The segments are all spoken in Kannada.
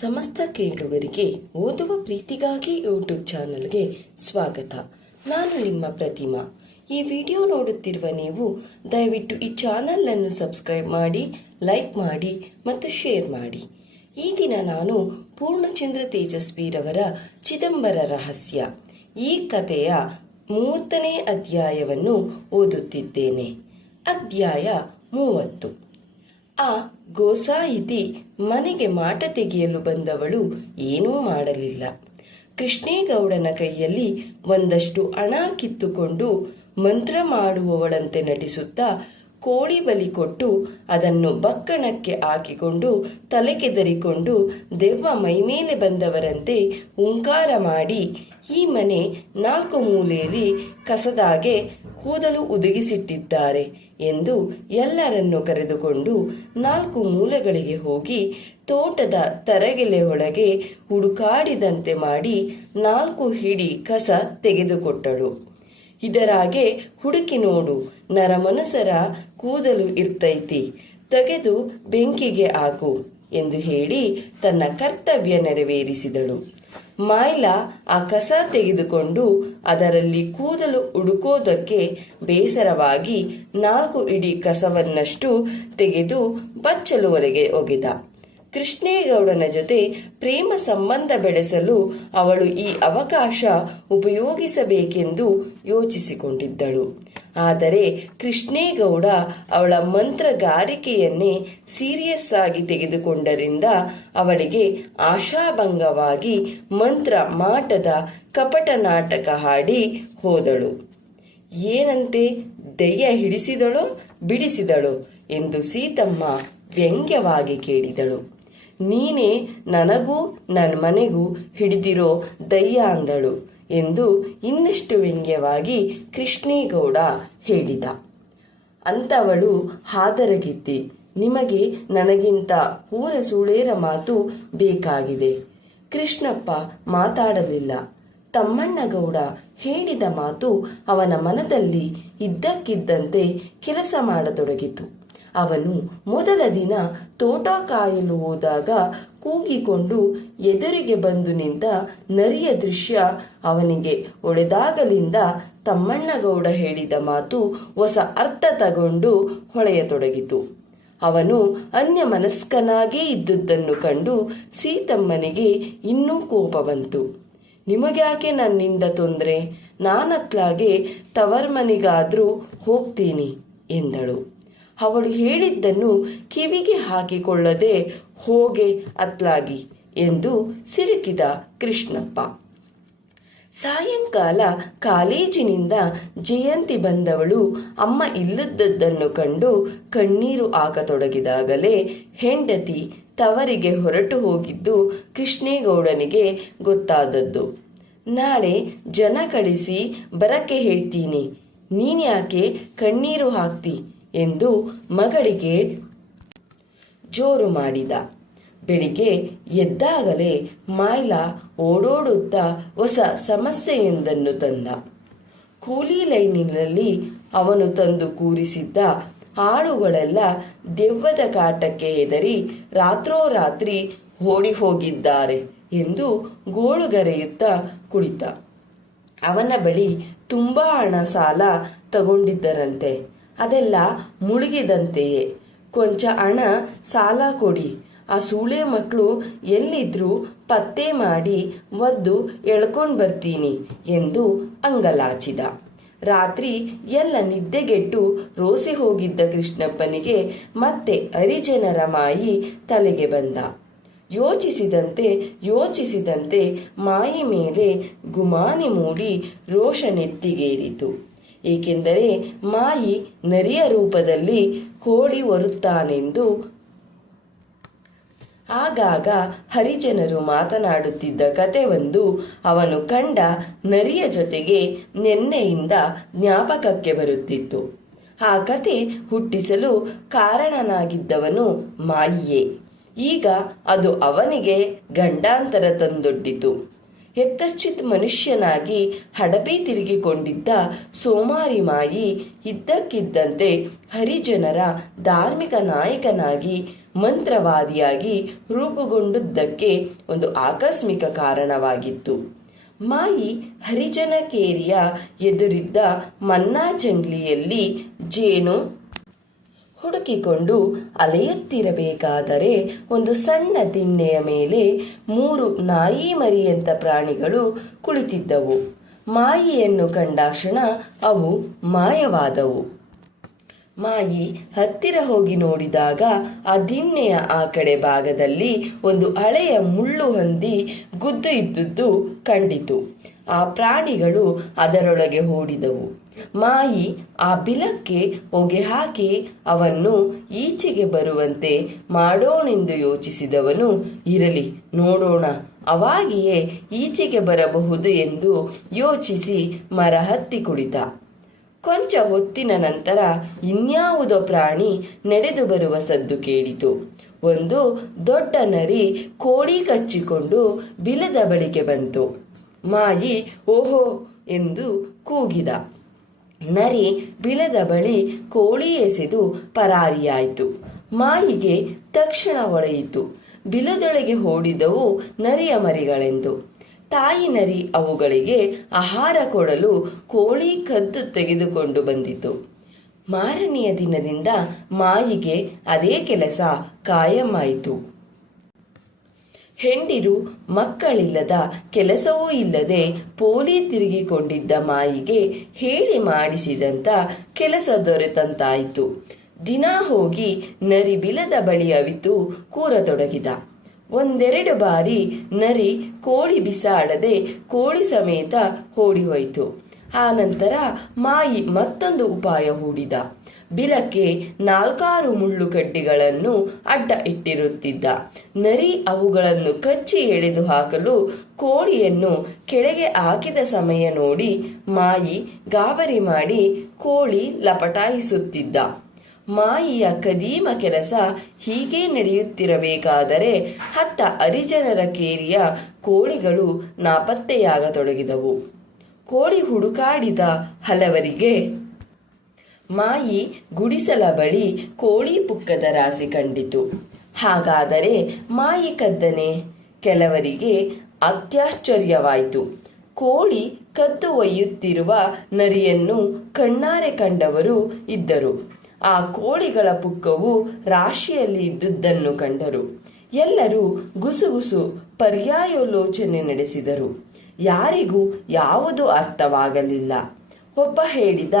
ಸಮಸ್ತ ಕೇಳುವರಿಗೆ ಓದುವ ಪ್ರೀತಿಗಾಗಿ ಯೂಟ್ಯೂಬ್ ಚಾನಲ್ಗೆ ಸ್ವಾಗತ. ನಾನು ನಿಮ್ಮ ಪ್ರತಿಮಾ. ಈ ವಿಡಿಯೋ ನೋಡುತ್ತಿರುವ ನೀವು ದಯವಿಟ್ಟು ಈ ಚಾನಲ್ ಅನ್ನು ಸಬ್ಸ್ಕ್ರೈಬ್ ಮಾಡಿ, ಲೈಕ್ ಮಾಡಿ ಮತ್ತು ಶೇರ್ ಮಾಡಿ. ಈ ದಿನ ನಾನು ಪೂರ್ಣಚಂದ್ರ ತೇಜಸ್ವಿರವರ ಚಿದಂಬರ ರಹಸ್ಯ. ಈ ಕಥೆಯ ಮೂವತ್ತನೇ ಅಧ್ಯಾಯವನ್ನು ಓದುತ್ತಿದ್ದೇನೆ. ಅಧ್ಯಾಯ ಮೂವತ್ತು. ಆ ಗೋಸಾಯಿತಿ ಮನೆಗೆ ಮಾಟ ತೆಗೆಯಲು ಬಂದವಳು ಏನೂ ಮಾಡಲಿಲ್ಲ. ಕೃಷ್ಣೇಗೌಡನ ಕೈಯಲ್ಲಿ ಒಂದಷ್ಟು ಹಣ ಕಿತ್ತುಕೊಂಡು ಮಂತ್ರ ಮಾಡುವವಳಂತೆ ನಟಿಸುತ್ತಾ ಕೋಳಿ ಬಲಿ ಕೊಟ್ಟು ಅದನ್ನು ಬಕ್ಕಣಕ್ಕೆ ಹಾಕಿಕೊಂಡು ತಲೆಗೆದರಿಕೊಂಡು ದೆವ್ವ ಮೈಮೇಲೆ ಬಂದವರಂತೆ ಹುಂಕಾರ ಮಾಡಿ ಈ ಮನೆ ನಾಲ್ಕು ಮೂಲೆಯಲ್ಲಿ ಕಸದಾಗೆ ಕೂದಲು ಉದುಗಿಸಿಟ್ಟಿದ್ದಾರೆ ಎಂದು ಎಲ್ಲರನ್ನು ಕರೆದುಕೊಂಡು ನಾಲ್ಕು ಮೂಲೆಗಳಿಗೆ ಹೋಗಿ ತೋಟದ ತರಗೆಲೆ ಒಳಗೆ ಹುಡುಕಾಡಿದಂತೆ ಮಾಡಿ ನಾಲ್ಕು ಹಿಡಿ ಕಸ ತೆಗೆದುಕೊಟ್ಟಳು. ಇದರಾಗೆ, ಹುಡುಕಿ ನೋಡು, ನರಮನಸರ ಕೂದಲು ಇರ್ತೈತಿ, ತೆಗೆದು ಬೆಂಕಿಗೆ ಹಾಕು ಎಂದು ಹೇಳಿ ತನ್ನ ಕರ್ತವ್ಯ ನೆರವೇರಿಸಿದಳು. ಮಾಯ್ಲಾ ಆ ಕಸ ತೆಗೆದುಕೊಂಡು ಅದರಲ್ಲಿ ಕೂದಲು ಹುಡುಕೋದಕ್ಕೆ ಬೇಸರವಾಗಿ ನಾಲ್ಕು ಇಡೀ ಕಸವನ್ನಷ್ಟು ತೆಗೆದು ಬಚ್ಚಲು ಒಲೆಗೆ ಒಗೆದ. ಕೃಷ್ಣೇಗೌಡನ ಜೊತೆ ಪ್ರೇಮ ಸಂಬಂಧ ಬೆಳೆಸಲು ಅವಳು ಈ ಅವಕಾಶ ಉಪಯೋಗಿಸಬೇಕೆಂದು ಯೋಚಿಸಿಕೊಂಡಿದ್ದಳು. ಆದರೆ ಕೃಷ್ಣೇಗೌಡ ಅವಳ ಮಂತ್ರಗಾರಿಕೆಯನ್ನೇ ಸೀರಿಯಸ್ ಆಗಿ ತೆಗೆದುಕೊಂಡರಿಂದ ಅವಳಿಗೆ ಆಶಾಭಂಗವಾಗಿ ಮಂತ್ರ ಮಾಟದ ಕಪಟ ನಾಟಕ ಹಾಡಿ ಹೋದಳು. ಏನಂತೆ ದೆಯ್ಯ ಹಿಡಿಸಿದಳೋ ಬಿಡಿಸಿದಳು ಎಂದು ಸೀತಮ್ಮ ವ್ಯಂಗ್ಯವಾಗಿ ಕೇಳಿದಳು. ನೀನೇ ನನಗೂ ನನ್ನ ಮನೆಗೂ ಹಿಡಿದಿರೋ ದಯ್ಯ ಅಂದಳು. ಎಂದು ಇನ್ನಷ್ಟು ವ್ಯಂಗ್ಯವಾಗಿ ಕೃಷ್ಣೇಗೌಡ ಹೇಳಿದ. ಅಂತವಳು ಹಾದರಗಿದ್ದೆ. ನಿಮಗೆ ನನಗಿಂತ ಊರ ಸುಳೇರ ಮಾತು ಬೇಕಾಗಿದೆ. ಕೃಷ್ಣಪ್ಪ ಮಾತಾಡಲಿಲ್ಲ. ತಮ್ಮಣ್ಣಗೌಡ ಹೇಳಿದ ಮಾತು ಅವನ ಮನದಲ್ಲಿ ಇದ್ದಕ್ಕಿದ್ದಂತೆ ಕೆಲಸ ಮಾಡತೊಡಗಿತು. ಅವನು ಮೊದಲ ದಿನ ತೋಟ ಕಾಯಲು ಹೋದಾಗ ಕೂಗಿಕೊಂಡು ಎದುರಿಗೆ ಬಂದು ನಿಂತ ನರಿಯ ದೃಶ್ಯ ಅವನಿಗೆ ಒಡೆದಾಗಲಿಂದ ತಮ್ಮಣ್ಣಗೌಡ ಹೇಳಿದ ಮಾತು ಹೊಸ ಅರ್ಥ ತಗೊಂಡು ಹೊಳೆಯತೊಡಗಿತು. ಅವನು ಅನ್ಯ ಮನಸ್ಕನಾಗೇ ಇದ್ದುದನ್ನು ಕಂಡು ಸೀತಮ್ಮನಿಗೆ ಇನ್ನೂ ಕೋಪ ಬಂತು. ನಿಮಗ್ಯಾಕೆ ನನ್ನಿಂದ ತೊಂದರೆ? ನಾನತ್ಲಾಗೆ ತವರ್ಮನಿಗಾದ್ರೂ ಹೋಗ್ತೀನಿ ಎಂದಳು. ಅವಳು ಹೇಳಿದ್ದನ್ನು ಕಿವಿಗೆ ಹಾಕಿಕೊಳ್ಳದೆ ಹೋಗೆ ಅತ್ಲಾಗಿ ಎಂದು ಸಿಡುಕಿದ ಕೃಷ್ಣಪ್ಪ. ಸಾಯಂಕಾಲ ಕಾಲೇಜಿನಿಂದ ಜಯಂತಿ ಬಂದವಳು ಅಮ್ಮ ಇಲ್ಲದದ್ದನ್ನು ಕಂಡು ಕಣ್ಣೀರು ಆಗತೊಡಗಿದಾಗಲೇ ಹೆಂಡತಿ ತವರಿಗೆ ಹೊರಟು ಹೋಗಿದ್ದು ಕೃಷ್ಣೇಗೌಡನಿಗೆ ಗೊತ್ತಾದದ್ದು. ನಾಳೆ ಜನ ಕಳಿಸಿ ಬರಕ್ಕೆ ಹೇಳ್ತೀನಿ. ನೀನ್ಯಾಕೆ ಕಣ್ಣೀರು ಹಾಕ್ತಿ ಎಂದು ಮಗಳಿಗೆ ಜೋರು ಮಾಡಿದ. ಬೆಳಿಗ್ಗೆ ಎದ್ದಾಗಲೇ ಮೈಲ ಓಡೋಡುತ್ತಾ ಹೊಸ ಸಮಸ್ಯೆಯೊಂದನ್ನು ತಂದ. ಕೂಲಿ ಲೈನಿನಲ್ಲಿ ಅವನು ತಂದು ಕೂರಿಸಿದ್ದ ಆಳುಗಳೆಲ್ಲ ದೆವ್ವದ ಕಾಟಕ್ಕೆ ಹೆದರಿ ರಾತ್ರೋರಾತ್ರಿ ಓಡಿ ಹೋಗಿದ್ದಾರೆ ಎಂದು ಗೋಳುಗರೆಯುತ್ತಾ ಕುಳಿತ. ಅವನ ಬಳಿ ತುಂಬಾ ಹಣ ಸಾಲ ತಗೊಂಡಿದ್ದರಂತೆ. ಅದೆಲ್ಲ ಮುಳುಗಿದಂತೆಯೇ. ಕೊಂಚ ಹಣ ಸಾಲ ಕೊಡಿ. ಆ ಸೂಳೆ ಮಕ್ಕಳು ಎಲ್ಲಿದ್ರೂ ಪತ್ತೆ ಮಾಡಿ ಒದ್ದು ಎಳ್ಕೊಂಡು ಬರ್ತೀನಿ ಎಂದು ಅಂಗಲಾಚಿದ. ರಾತ್ರಿ ಎಲ್ಲ ನಿದ್ದೆಗೆಟ್ಟು ರೋಸಿ ಹೋಗಿದ್ದ ಕೃಷ್ಣಪ್ಪನಿಗೆ ಮತ್ತೆ ಹರಿಜನರ ಮಾಯಿ ತಲೆಗೆ ಬಂದ. ಯೋಚಿಸಿದಂತೆ ಯೋಚಿಸಿದಂತೆ ಮಾಯಿ ಮೇಲೆ ಗುಮಾನಿ ಮೂಡಿ ರೋಷ ನೆತ್ತಿಗೇರಿತು ಏಕೆಂದರೆ ಮಾಯಿ ನರಿಯ ರೂಪದಲ್ಲಿ ಕೋಳಿ ಹೊರುತ್ತಾನೆಂದು ಆಗಾಗ ಹರಿಜನರು ಮಾತನಾಡುತ್ತಿದ್ದ ಕಥೆವೊಂದು ಅವನು ಕಂಡ ನರಿಯ ಜೊತೆಗೆ ನೆನ್ನೆಯಿಂದ ಜ್ಞಾಪಕಕ್ಕೆ ಬರುತ್ತಿತ್ತು. ಆ ಕತೆ ಹುಟ್ಟಿಸಲು ಕಾರಣನಾಗಿದ್ದವನು ಮಾಯಿಯೇ. ಈಗ ಅದು ಅವನಿಗೆ ಗಂಡಾಂತರ ತಂದೊಡ್ಡಿತು. ಎಕ್ಕಶ್ಚಿತ್ ಮನುಷ್ಯನಾಗಿ ಹಡಪಿ ತಿರುಗಿಕೊಂಡಿದ್ದ ಸೋಮಾರಿ ಮಾಯಿ ಇದ್ದಕ್ಕಿದ್ದಂತೆ ಹರಿಜನರ ಧಾರ್ಮಿಕ ನಾಯಕನಾಗಿ, ಮಂತ್ರವಾದಿಯಾಗಿ ರೂಪುಗೊಂಡುದಕ್ಕೆ ಒಂದು ಆಕಸ್ಮಿಕ ಕಾರಣವಾಗಿತ್ತು. ಮಾಯಿ ಹರಿಜನ ಕೇರಿಯ ಎದುರಿದ್ದ ಮನ್ನಾ ಜಂಗ್ಲಿಯಲ್ಲಿ ಜೇನು ಹುಡುಕಿಕೊಂಡು ಅಲೆಯುತ್ತಿರಬೇಕಾದರೆ ಒಂದು ಸಣ್ಣ ದಿಣ್ಣೆಯ ಮೇಲೆ ಮೂರು ನಾಯಿ ಮರಿಯಂತ ಪ್ರಾಣಿಗಳು ಕುಳಿತಿದ್ದವು. ಮಾಯಿಯನ್ನು ಕಂಡಾಕ್ಷಣ ಅವು ಮಾಯವಾದವು. ಮಾಯಿ ಹತ್ತಿರ ಹೋಗಿ ನೋಡಿದಾಗ ಆ ದಿಣ್ಣೆಯ ಆ ಕಡೆ ಭಾಗದಲ್ಲಿ ಒಂದು ಹಳೆಯ ಮುಳ್ಳು ಹೊಂದಿ ಗುದ್ದು ಇದ್ದುದು ಕಂಡಿತು. ಆ ಪ್ರಾಣಿಗಳು ಅದರೊಳಗೆ ಓಡಿದವು. ಮಾಯಿ ಆ ಬಿಲಕ್ಕೆ ಹೊಗೆ ಹಾಕಿ ಅವನ್ನು ಈಚೆಗೆ ಬರುವಂತೆ ಮಾಡೋಣೆಂದು ಯೋಚಿಸಿದವನು ಇರಲಿ, ನೋಡೋಣ. ಅವಾಗಿಯೇ ಈಚೆಗೆ ಬರಬಹುದು ಎಂದು ಯೋಚಿಸಿ ಮರ ಹತ್ತಿ ಕುಳಿತ. ಕೊಂಚ ಹೊತ್ತಿನ ನಂತರ ಇನ್ಯಾವುದೋ ಪ್ರಾಣಿ ನಡೆದು ಬರುವ ಸದ್ದು ಕೇಳಿತು. ಒಂದು ದೊಡ್ಡ ನರಿ ಕೋಳಿ ಕಚ್ಚಿಕೊಂಡು ಬಿಲದ ಬಳಿಗೆ ಬಂತು. ಮಾಯಿ, ಓಹೋ ಎಂದು ಕೂಗಿದ. ನರಿ ಬಿಲದ ಬಳಿ ಕೋಳಿ ಎಸೆದು ಪರಾರಿಯಾಯಿತು. ಮಾಯಿಗೆ ತಕ್ಷಣ ಒಳೆಯಿತು ಬಿಲದೊಳಗೆ ಓಡಿದವು ನರಿಯ ಮರಿಗಳೆಂದು. ತಾಯಿ ನರಿ ಅವುಗಳಿಗೆ ಆಹಾರ ಕೊಡಲು ಕೋಳಿ ಕದ್ದು ತೆಗೆದುಕೊಂಡು ಬಂದಿತು. ಮಾರನೆಯ ದಿನದಿಂದ ಮಾಯಿಗೆ ಅದೇ ಕೆಲಸ ಕಾಯಮಾಯಿತು. ಹೆಂಡಿರು ಮಕ್ಕಳಿಲ್ಲದ ಕೆಲಸವೂ ಇಲ್ಲದೆ ಪೋಲಿ ತಿರುಗಿಕೊಂಡಿದ್ದ ಮಾಯಿಗೆ ಹೇಳಿ ಮಾಡಿಸಿದಂತ ಕೆಲಸ ದೊರೆತಂತಾಯಿತು. ದಿನ ಹೋಗಿ ನರಿ ಬಿಲದ ಬಳಿ ಅವಿತು ಕೂರತೊಡಗಿದ. ಒಂದೆರಡು ಬಾರಿ ನರಿ ಕೋಳಿ ಬಿಸಾಡದೆ ಕೋಳಿ ಸಮೇತ ಓಡಿಹೋಯಿತು. ಆ ನಂತರ ಮಾಯಿ ಮತ್ತೊಂದು ಉಪಾಯ ಹೂಡಿದ. ಬಿಲಕ್ಕೆ ನಾಲ್ಕಾರು ಮುಳ್ಳು ಕಡ್ಡಿಗಳನ್ನು ಅಡ್ಡ ಇಟ್ಟಿರುತ್ತಿದ್ದ. ನರಿ ಅವುಗಳನ್ನು ಕಚ್ಚಿ ಎಳೆದು ಹಾಕಲು ಕೋಳಿಯನ್ನು ಕೆಳಗೆ ಹಾಕಿದ ಸಮಯ ನೋಡಿ ಮಾಯಿ ಗಾಬರಿ ಮಾಡಿ ಕೋಳಿ ಲಪಟಾಯಿಸುತ್ತಿದ್ದ. ಮಾಯಿಯ ಕದೀಮ ಕೆಲಸ ಹೀಗೆ ನಡೆಯುತ್ತಿರಬೇಕಾದರೆ ಹತ್ತ ಹರಿಜನರ ಕೇರಿಯ ಕೋಳಿಗಳು ನಾಪತ್ತೆಯಾಗತೊಡಗಿದವು. ಕೋಳಿ ಹುಡುಕಾಡಿದ ಹಲವರಿಗೆ ಮಾಯಿ ಗುಡಿಸಲ ಬಳಿ ಕೋಳಿ ಪುಕ್ಕದ ರಾಶಿ ಕಂಡಿತು. ಹಾಗಾದರೆ ಮಾಯಿ ಕದ್ದನೆ? ಕೆಲವರಿಗೆ ಅತ್ಯಾಶ್ಚರ್ಯವಾಯಿತು. ಕೋಳಿ ಕದ್ದು ಒಯ್ಯುತ್ತಿರುವ ನರಿಯನ್ನು ಕಣ್ಣಾರೆ ಕಂಡವರು ಇದ್ದರು. ಆ ಕೋಳಿಗಳ ಪುಕ್ಕವು ರಾಶಿಯಲ್ಲಿ ಇದ್ದುದನ್ನು ಕಂಡರು. ಎಲ್ಲರೂ ಗುಸುಗುಸು ಪರ್ಯಾಯೋಲೋಚನೆ ನಡೆಸಿದರು. ಯಾರಿಗೂ ಯಾವುದು ಅರ್ಥವಾಗಲಿಲ್ಲ. ಒಬ್ಬ ಹೇಳಿದ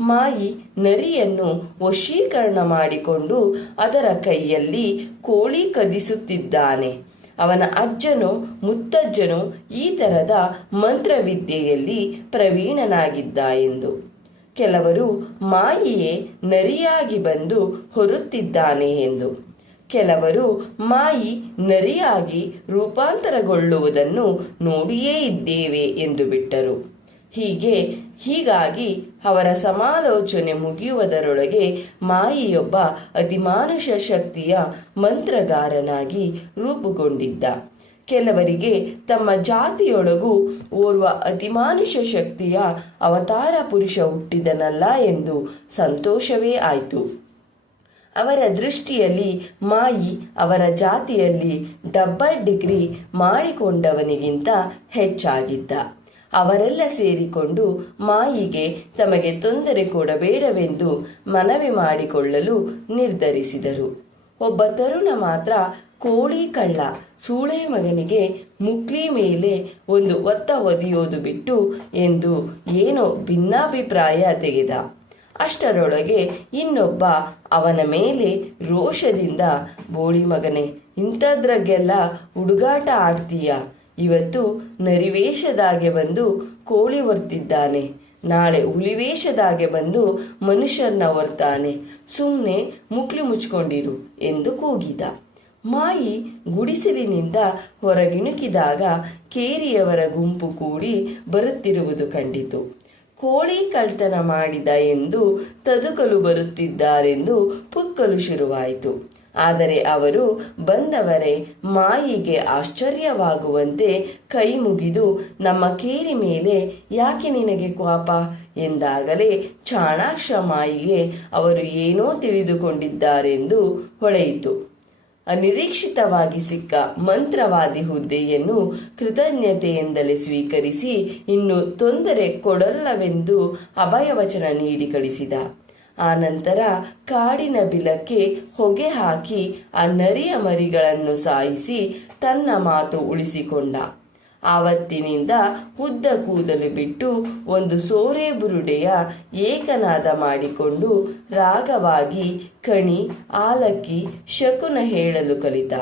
ಮಾಯಿ ನರಿಯನ್ನು ವಶೀಕರಣ ಮಾಡಿಕೊಂಡು ಅದರ ಕೈಯಲ್ಲಿ ಕೋಳಿ ಕದಿಸುತ್ತಿದ್ದಾನೆ. ಅವನ ಅಜ್ಜನು ಮುತ್ತಜ್ಜನು ಈ ತರದ ಮಂತ್ರವಿದ್ಯೆಯಲ್ಲಿ ಪ್ರವೀಣನಾಗಿದ್ದ ಎಂದು ಕೆಲವರು ಮಾಯಿಯೇ ನರಿಯಾಗಿ ಬಂದು ಹೊರುತ್ತಿದ್ದಾನೆ ಎಂದು ಕೆಲವರು ಮಾಯಿ ನರಿಯಾಗಿ ರೂಪಾಂತರಗೊಳ್ಳುವುದನ್ನು ನೋಡಿಯೇ ಇದ್ದೇವೆ ಎಂದು ಬಿಟ್ಟರು. ಹೀಗೆ ಹೀಗಾಗಿ ಅವರ ಸಮಾಲೋಚನೆ ಮುಗಿಯುವುದರೊಳಗೆ ಮಾಯಿಯೊಬ್ಬ ಅತಿಮಾನುಷ ಶಕ್ತಿಯ ಮಂತ್ರಗಾರನಾಗಿ ರೂಪುಗೊಂಡಿದ್ದ. ಕೆಲವರಿಗೆ ತಮ್ಮ ಜಾತಿಯೊಳಗೂ ಓರ್ವ ಅತಿಮಾನುಷ ಶಕ್ತಿಯ ಅವತಾರ ಪುರುಷ ಹುಟ್ಟಿದನಲ್ಲ ಎಂದು ಸಂತೋಷವೇ ಆಯಿತು. ಅವರ ದೃಷ್ಟಿಯಲ್ಲಿ ಮಾಯಿ ಅವರ ಜಾತಿಯಲ್ಲಿ ಡಬ್ಬಲ್ ಡಿಗ್ರಿ ಮಾಡಿಕೊಂಡವನಿಗಿಂತ ಹೆಚ್ಚಾಗಿದ್ದ. ಅವರೆಲ್ಲ ಸೇರಿಕೊಂಡು ಮಾಯಿಗೆ ತಮಗೆ ತೊಂದರೆ ಕೊಡಬೇಡವೆಂದು ಮನವಿ ಮಾಡಿಕೊಳ್ಳಲು ನಿರ್ಧರಿಸಿದರು. ಒಬ್ಬ ತರುಣ ಮಾತ್ರ ಕೋಳಿ ಕಳ್ಳ ಸೂಳೆ ಮಗನಿಗೆ ಮುಕ್ಲಿ ಮೇಲೆ ಒಂದು ಒತ್ತ ಒದೆಯೋದು ಬಿಟ್ಟು ಎಂದು ಏನೋ ಭಿನ್ನಾಭಿಪ್ರಾಯ ತೆಗೆದ. ಅಷ್ಟರೊಳಗೆ ಇನ್ನೊಬ್ಬ ಅವನ ಮೇಲೆ ರೋಷದಿಂದ, ಬೋಳಿ ಮಗನೇ, ಇಂಥದ್ರಗೆಲ್ಲ ಹುಡುಗಾಟ ಆಡ್ತೀಯ? ಇವತ್ತು ನರಿವೇಷದಾಗೆ ಬಂದು ಕೋಳಿ ಹೊರ್ತಿದ್ದಾನೆ ನಾಳೆ ಹುಲಿವೇಷದಾಗೆ ಬಂದು ಮನುಷ್ಯರನ್ನ ಹೊರ್ತಾನೆ ಸುಮ್ಮನೆ ಮುಕ್ಲಿ ಮುಚ್ಕೊಂಡಿರು ಎಂದು ಕೂಗಿದ. ಮಾಯಿ ಗುಡಿಸಲಿನಿಂದ ಹೊರಗಿಣುಕಿದಾಗ ಕೇರಿಯವರ ಗುಂಪು ಕೂಡಿ ಬರುತ್ತಿರುವುದು ಕಂಡಿತು. ಕೋಳಿ ಕಳ್ತನ ಮಾಡಿದ ಎಂದು ತದುಕಲು ಬರುತ್ತಿದ್ದಾರೆಂದು ಪುಕ್ಕಲು ಶುರುವಾಯಿತು. ಆದರೆ ಅವರು ಬಂದವರೇ, ಮಾಯಿಗೆ ಆಶ್ಚರ್ಯವಾಗುವಂತೆ ಕೈ ಮುಗಿದು ನಮ್ಮ ಕೇರಿ ಮೇಲೆ ಯಾಕೆ ನಿನಗೆ ಕ್ವಾಪ ಎಂದಾಗಲೇ ಚಾಣಾಕ್ಷ ಮಾಯಿಗೆ ಅವರು ಏನೋ ತಿಳಿದುಕೊಂಡಿದ್ದಾರೆಂದು ಹೊಳೆಯಿತು. ಅನಿರೀಕ್ಷಿತವಾಗಿ ಸಿಕ್ಕ ಮಂತ್ರವಾದಿ ಹುದ್ದೆಯನ್ನು ಕೃತಜ್ಞತೆಯಿಂದಲೇ ಸ್ವೀಕರಿಸಿ ಇನ್ನು ತೊಂದರೆ ಕೊಡಲ್ಲವೆಂದು ಅಭಯವಚನ ನೀಡಿ ಕಳಿಸಿದ. ಆನಂತರ ಕಾಡಿನ ಬಿಲಕ್ಕೆ ಹೊಗೆ ಹಾಕಿ ಆ ನರಿಯ ಮರಿಗಳನ್ನು ಸಾಯಿಸಿ ತನ್ನ ಮಾತು ಉಳಿಸಿಕೊಂಡ. ಆವತ್ತಿನಿಂದ ಉದ್ದ ಕೂದಲು ಬಿಟ್ಟು ಒಂದು ಸೋರೆ ಬುರುಡೆಯ ಏಕನಾದ ಮಾಡಿಕೊಂಡು ರಾಗವಾಗಿ ಕಣಿ, ಆಲಕ್ಕಿ, ಶಕುನ ಹೇಳಲು ಕಲಿತ.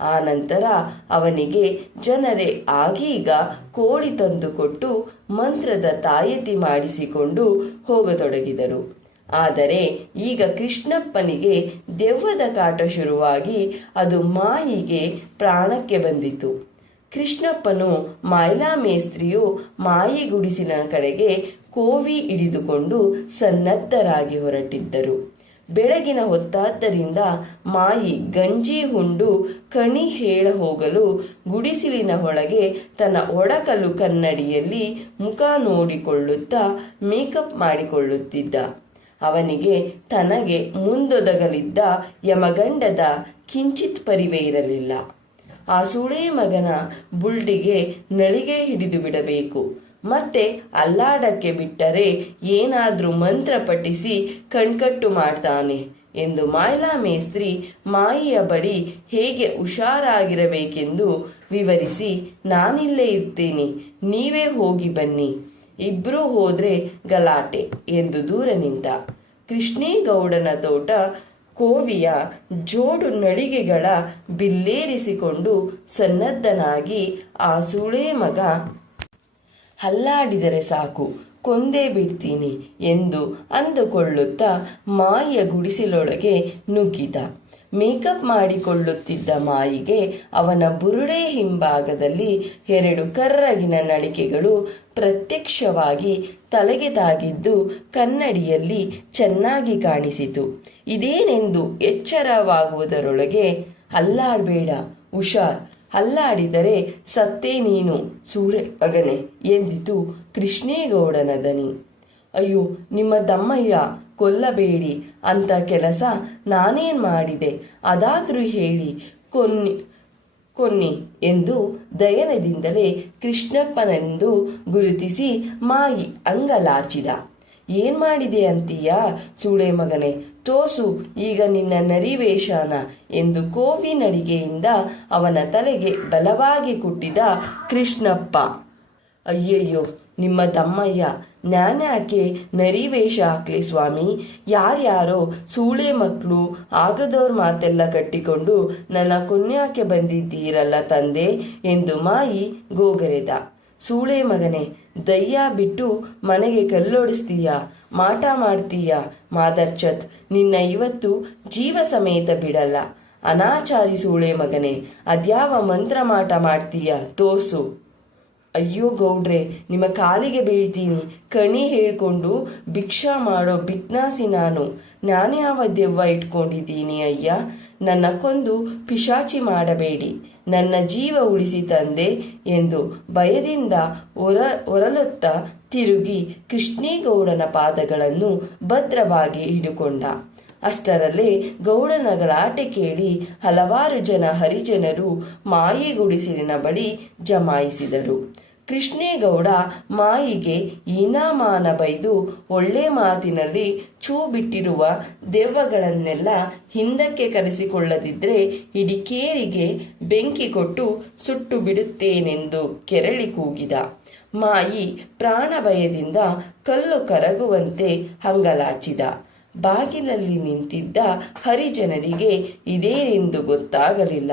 ಆನಂತರ ಅವನಿಗೆ ಜನರೇ ಆಗೀಗ ಕೋಳಿ ತಂದುಕೊಟ್ಟು ಮಂತ್ರದ ತಾಯತಿ ಮಾಡಿಸಿಕೊಂಡು ಹೋಗತೊಡಗಿದರು. ಆದರೆ ಈಗ ಕೃಷ್ಣಪ್ಪನಿಗೆ ದೆವ್ವದ ಕಾಟ ಶುರುವಾಗಿ ಅದು ಮಾಯಿಗೆ ಪ್ರಾಣಕ್ಕೆ ಬಂದಿತು. ಕೃಷ್ಣಪ್ಪನು ಮಾಯ್ಲಾ ಮೇಸ್ತ್ರಿಯು ಮಾಯಿ ಗುಡಿಸಿನ ಕಡೆಗೆ ಕೋವಿ ಹಿಡಿದುಕೊಂಡು ಸನ್ನದ್ಧರಾಗಿ ಹೊರಟಿದ್ದರು. ಬೆಳಗಿನ ಹೊತ್ತಾದ್ದರಿಂದ ಮಾಯಿ ಗಂಜಿ ಹುಂಡು ಕಣಿ ಹೇಳ ಹೋಗಲು ಗುಡಿಸಿಲಿನ ಒಳಗೆ ತನ್ನ ಒಡಕಲು ಕನ್ನಡಿಯಲ್ಲಿ ಮುಖ ನೋಡಿಕೊಳ್ಳುತ್ತಾ ಮೇಕಪ್ ಮಾಡಿಕೊಳ್ಳುತ್ತಿದ್ದ. ಅವನಿಗೆ ತನಗೆ ಮುಂದೊದಗಲಿದ್ದ ಯಮಗಂಡದ ಕಿಂಚಿತ್ ಪರಿವೆ ಇರಲಿಲ್ಲ. ಆ ಸುಳೆ ಮಗನ ಬುಲ್ಡಿಗೆ ನಳಿಗೆ ಹಿಡಿದು ಬಿಡಬೇಕು. ಮತ್ತೆ ಅಲ್ಲಾಡಕ್ಕೆ ಬಿಟ್ಟರೆ ಏನಾದರೂ ಮಂತ್ರ ಪಠಿಸಿ ಕಣ್ಕಟ್ಟು ಮಾಡ್ತಾನೆ ಎಂದು ಮಾಯ್ಲಾ ಮೇಸ್ತ್ರಿ ಮಾಯಿಯ ಬಳಿ ಹೇಗೆ ಹುಷಾರಾಗಿರಬೇಕೆಂದು ವಿವರಿಸಿ ನಾನಿಲ್ಲೇ ಇರ್ತೇನೆ, ನೀವೇ ಹೋಗಿ ಬನ್ನಿ. ಇಬ್ರು ಹೋದ್ರೆ ಗಲಾಟೆ ಎಂದು ದೂರ ಕೃಷ್ಣೇಗೌಡನ ತೋಟ ಕೋವಿಯ ಜೋಡು ನಳಿಗೆಗಳ ಬಿಲ್ಲೇರಿಸಿಕೊಂಡು ಸನ್ನದ್ಧನಾಗಿ ಆ ಸುಳೆ ಮಗ, ಹಲ್ಲಾಡಿದರೆ ಸಾಕು, ಕೊಂದೇ ಬಿಡ್ತೀನಿ ಎಂದು ಅಂದುಕೊಳ್ಳುತ್ತಾ ಮಾಯ ಗುಡಿಸಲೊಳಗೆ ನುಗ್ಗಿದ. ಮೇಕಪ್ ಮಾಡಿಕೊಳ್ಳುತ್ತಿದ್ದ ಮಾಯಿಗೆ ಅವನ ಬುರುಡೆ ಹಿಂಭಾಗದಲ್ಲಿ ಎರಡು ಕರ್ರಗಿನ ನಳಿಕೆಗಳು ಪ್ರತ್ಯಕ್ಷವಾಗಿ ತಲೆಗೆ ತಾಗಿದ್ದು ಕನ್ನಡಿಯಲ್ಲಿ ಚೆನ್ನಾಗಿ ಕಾಣಿಸಿತು. ಇದೇನೆಂದು ಎಚ್ಚರವಾಗುವುದರೊಳಗೆ, ಅಲ್ಲಾಡಬೇಡ, ಹುಷಾರ್, ಅಲ್ಲಾಡಿದರೆ ಸತ್ತೇ ನೀನು, ಸೂಳೆ ಅಗನೆ ಎಂದಿತು ಕೃಷ್ಣೇಗೌಡನ ದನಿ. ಅಯ್ಯೋ, ನಿಮ್ಮ ದಮ್ಮಯ್ಯ ಕೊಲ್ಲಬೇಡಿ ಅಂತ ಕೆಲಸ ನಾನೇನ್ ಮಾಡಿದೆ. ಅದಾದ್ರೂ ಹೇಳಿ, ಕೊನ್ನಿ ಕೊನ್ನಿ ಎಂದು ದಯನದಿಂದಲೇ ಕೃಷ್ಣಪ್ಪನೆಂದು ಗುರುತಿಸಿ ಮಾಯಿ ಅಂಗಲಾಚಿದ. ಏನ್ ಮಾಡಿದೆ ಅಂತೀಯ? ಸೂಳೆ ಮಗನೆ, ತೋಸು, ಈಗ ನಿನ್ನ ನರಿವೇಷಾನ ಎಂದು ಕೋವಿ ನಡಿಗೆಯಿಂದ ಅವನ ತಲೆಗೆ ಬಲವಾಗಿ ಕುಟ್ಟಿದ ಕೃಷ್ಣಪ್ಪ. ಅಯ್ಯಯ್ಯೋ, ನಿಮ್ಮ ತಮ್ಮಯ್ಯ ನ್ಯಾನ್ಯಾಕೆ ನರಿ ವೇಷ ಹಾಕ್ಲಿ ಸ್ವಾಮಿ. ಯಾರ್ಯಾರೋ ಸೂಳೆ ಮಕ್ಕಳು ಆಗದವ್ರ ಮಾತೆಲ್ಲ ಕಟ್ಟಿಕೊಂಡು ನನ್ನ ಕುನ್ಯಾಕೆ ಬಂದಿದ್ದೀರಲ್ಲ ತಂದೆ ಎಂದು ಮಾಯಿ ಗೋಗರೆದ. ಸೂಳೆ ಮಗನೆ, ದಯ್ಯ ಬಿಟ್ಟು ಮನೆಗೆ ಕಲ್ಲೋಡಿಸ್ತೀಯ? ಮಾಟ ಮಾಡ್ತೀಯ? ಮಾದರ್ಚತ್ ನಿನ್ನ ಇವತ್ತು ಜೀವ ಸಮೇತ ಬಿಡಲ್ಲ. ಅನಾಚಾರಿ ಸೂಳೆ ಮಗನೆ, ಅದ್ಯಾವ ಮಂತ್ರ ಮಾಟ ಮಾಡ್ತೀಯ? ತೋರ್ಸು. ಅಯ್ಯೋ ಗೌಡ್ರೆ, ನಿಮ್ಮ ಕಾಲಿಗೆ ಬೀಳ್ತೀನಿ. ಕಣಿ ಹೇಳ್ಕೊಂಡು ಭಿಕ್ಷಾ ಮಾಡೋ ಬಿಕ್ನಾಸಿ ನಾನು. ನಾನ್ಯಾವ ದೆವ್ವ ಇಟ್ಕೊಂಡಿದ್ದೀನಿ ಅಯ್ಯ. ನನ್ನ ಕೊಂದು ಪಿಶಾಚಿ ಮಾಡಬೇಡಿ. ನನ್ನ ಜೀವ ಉಳಿಸಿ ತಂದೆ ಎಂದು ಭಯದಿಂದ ಹೊರ ಹೊರಲುತ್ತಾ ತಿರುಗಿ ಕೃಷ್ಣೇಗೌಡನ ಪಾದಗಳನ್ನು ಭದ್ರವಾಗಿ ಹಿಡುಕೊಂಡ. ಅಷ್ಟರಲ್ಲೇ ಗೌಡನ ಗಲಾಟೆ ಕೇಳಿ ಹಲವಾರು ಜನ ಹರಿಜನರು ಮಾಯಿ ಗುಡಿಸಿಲಿನ ಬಳಿ ಜಮಾಯಿಸಿದರು. ಕೃಷ್ಣೇಗೌಡ ಮಾಯಿಗೆ ಈನಾಮಾನ ಬೈದು ಒಳ್ಳೆ ಮಾತಿನಲ್ಲಿ ಚೂ ಬಿಟ್ಟಿರುವ ದೆವ್ವಗಳನ್ನೆಲ್ಲ ಹಿಂದಕ್ಕೆ ಕರೆಸಿಕೊಳ್ಳದಿದ್ರೆ ಇಡಿಕೇರಿಗೆ ಬೆಂಕಿ ಕೊಟ್ಟು ಸುಟ್ಟು ಬಿಡುತ್ತೇನೆಂದು ಕೆರಳಿ ಕೂಗಿದ. ಮಾಯಿ ಪ್ರಾಣ ಭಯದಿಂದ ಕಲ್ಲು ಕರಗುವಂತೆ ಹಂಗಲಾಚಿದ. ಬಾಗಿಲಲ್ಲಿ ನಿಂತಿದ್ದ ಹರಿಜನರಿಗೆ ಇದೇನೆಂದು ಗೊತ್ತಾಗಲಿಲ್ಲ.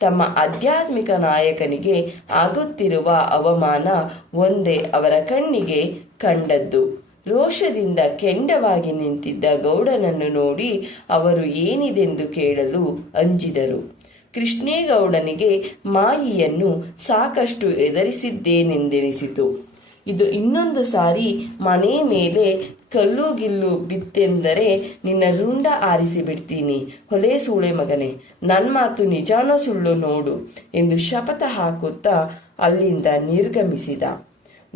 ತಮ್ಮ ಆಧ್ಯಾತ್ಮಿಕ ನಾಯಕನಿಗೆ ಆಗುತ್ತಿರುವ ಅವಮಾನ ಒಂದೇ ಅವರ ಕಣ್ಣಿಗೆ ಕಂಡದ್ದು. ರೋಷದಿಂದ ಕೆಂಡವಾಗಿ ನಿಂತಿದ್ದ ಗೌಡನನ್ನು ನೋಡಿ ಅವರು ಏನಿದೆಂದು ಕೇಳಲು ಅಂಜಿದರು. ಕೃಷ್ಣೇಗೌಡನಿಗೆ ಮಾಯಿಯನ್ನು ಸಾಕಷ್ಟು ಎದರಿಸಿದ್ದೇನೆಂದೆನಿಸಿತು. ಇದು ಇನ್ನೊಂದು ಸಾರಿ ಮನೆ ಮೇಲೆ ಕಲ್ಲು ಗಿಲ್ಲು ಬಿತ್ತೆಂದರೆ ನಿನ್ನ ರುಂಡ ಆರಿಸಿ ಬಿಡ್ತೀನಿ. ಹೊಲೆ ಸೂಳೆ ಮಗನೆ ನನ್ನ ಮಾತು ನಿಜಾನೋ ಸುಳ್ಳು ನೋಡು ಎಂದು ಶಪಥ ಹಾಕುತ್ತಾ ಅಲ್ಲಿಂದ ನಿರ್ಗಮಿಸಿದ.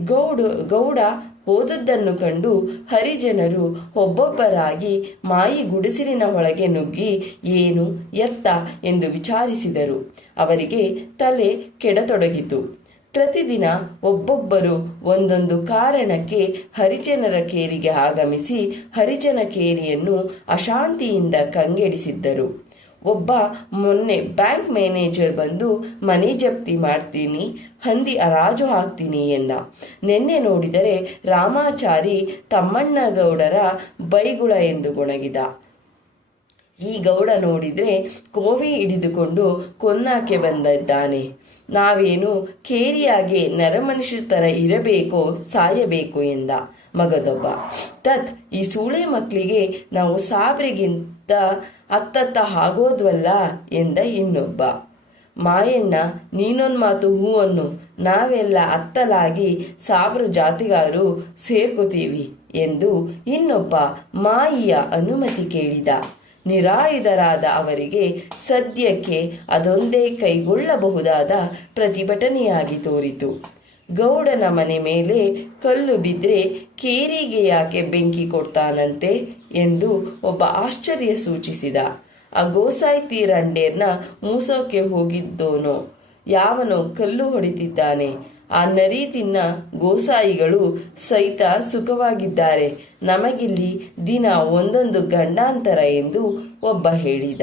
ಗೌಡ ಗೌಡ ಹೋದದ್ದನ್ನು ಕಂಡು ಹರಿಜನರು ಒಬ್ಬೊಬ್ಬರಾಗಿ ಮಾಯಿ ಗುಡಿಸಿಲಿನ ಒಳಗೆ ನುಗ್ಗಿ, ಏನು ಎತ್ತ ಎಂದು ವಿಚಾರಿಸಿದರು. ಅವರಿಗೆ ತಲೆ ಕೆಡತೊಡಗಿತು. ಪ್ರತಿದಿನ ಒಬ್ಬೊಬ್ಬರು ಒಂದೊಂದು ಕಾರಣಕ್ಕೆ ಹರಿಜನರ ಕೇರಿಗೆ ಆಗಮಿಸಿ ಹರಿಜನ ಕೇರಿಯನ್ನು ಅಶಾಂತಿಯಿಂದ ಕಂಗೆಡಿಸಿದ್ದರು. ಒಬ್ಬ ಮೊನ್ನೆ ಬ್ಯಾಂಕ್ ಮ್ಯಾನೇಜರ್ ಬಂದು, ಮನೆ ಜಪ್ತಿ ಮಾಡ್ತೀನಿ, ಹಂದಿ ಹರಾಜು ಹಾಕ್ತೀನಿ ಎಂದ. ನಿನ್ನೆ ನೋಡಿದರೆ ರಾಮಾಚಾರಿ ತಮ್ಮಣ್ಣಗೌಡರ ಬೈಗುಳ ಎಂದು ಗೊಣಗಿದ. ಈ ಗೌಡ ನೋಡಿದ್ರೆ ಕೋವಿ ಹಿಡಿದುಕೊಂಡು ಕೊನ್ನಾಕೆ ಬಂದಿದ್ದಾನೆ. ನಾವೇನು ಕೇರಿಯಾಗೆ ನರಮನುಷ್ಯ ತರ ಇರಬೇಕೋ ಸಾಯಬೇಕು ಎಂದ ಮಗದೊಬ್ಬ. ತತ್, ಈ ಸೂಳೆ ಮಕ್ಕಳಿಗೆ ನಾವು ಸಾಬ್ರಿಗಿಂತ ಅತ್ತತ್ತ ಆಗೋದ್ವಲ್ಲ ಎಂದ ಇನ್ನೊಬ್ಬ. ಮಾಯಣ್ಣ, ನೀನೊಂದು ಮಾತು ಹೂ ಅನ್ನು ನಾವೆಲ್ಲ ಅತ್ತಲಾಗಿ ಸಾಬ್ರು ಜಾತಿಗಾರು ಸೇರ್ಕೋತೀವಿ ಎಂದು ಇನ್ನೊಬ್ಬ ಮಾಯಿಯ ಅನುಮತಿ ಕೇಳಿದ. ನಿರಾಯುಧರಾದ ಅವರಿಗೆ ಸದ್ಯಕ್ಕೆ ಅದೊಂದೇ ಕೈಗೊಳ್ಳಬಹುದಾದ ಪ್ರತಿಭಟನೆಯಾಗಿ ತೋರಿತು. ಗೌಡನ ಮನೆ ಮೇಲೆ ಕಲ್ಲು ಬಿದ್ದರೆ ಕೇರಿಗೆ ಯಾಕೆ ಬೆಂಕಿ ಕೊಡ್ತಾನಂತೆ ಎಂದು ಒಬ್ಬ ಆಶ್ಚರ್ಯ ಸೂಚಿಸಿದ. ಆ ಗೋಸಾಯ್ತಿ ರಂಡೇರ್ನ ಮೂಸೋಕೆ ಹೋಗಿದ್ದೋನೋ? ಯಾವನೋ ಕಲ್ಲು ಹೊಡಿತಿದ್ದಾನೆ. ಆ ನರಿ ತಿನ್ನ ಗೋಸಾಯಿಗಳು ಸಹಿತ ಸುಖವಾಗಿದ್ದಾರೆ. ನಮಗಿಲ್ಲಿ ದಿನ ಒಂದೊಂದು ಗಂಡಾಂತರ ಎಂದು ಒಬ್ಬ ಹೇಳಿದ.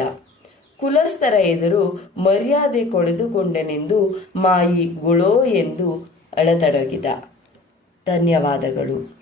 ಕುಲಸ್ಥರ ಎದುರು ಮರ್ಯಾದೆ ಕೊಡೆದುಕೊಂಡನೆಂದು ಮಾಯಿ ಗುಳೋ ಎಂದು ಅಳತೊಡಗಿದ. ಧನ್ಯವಾದಗಳು.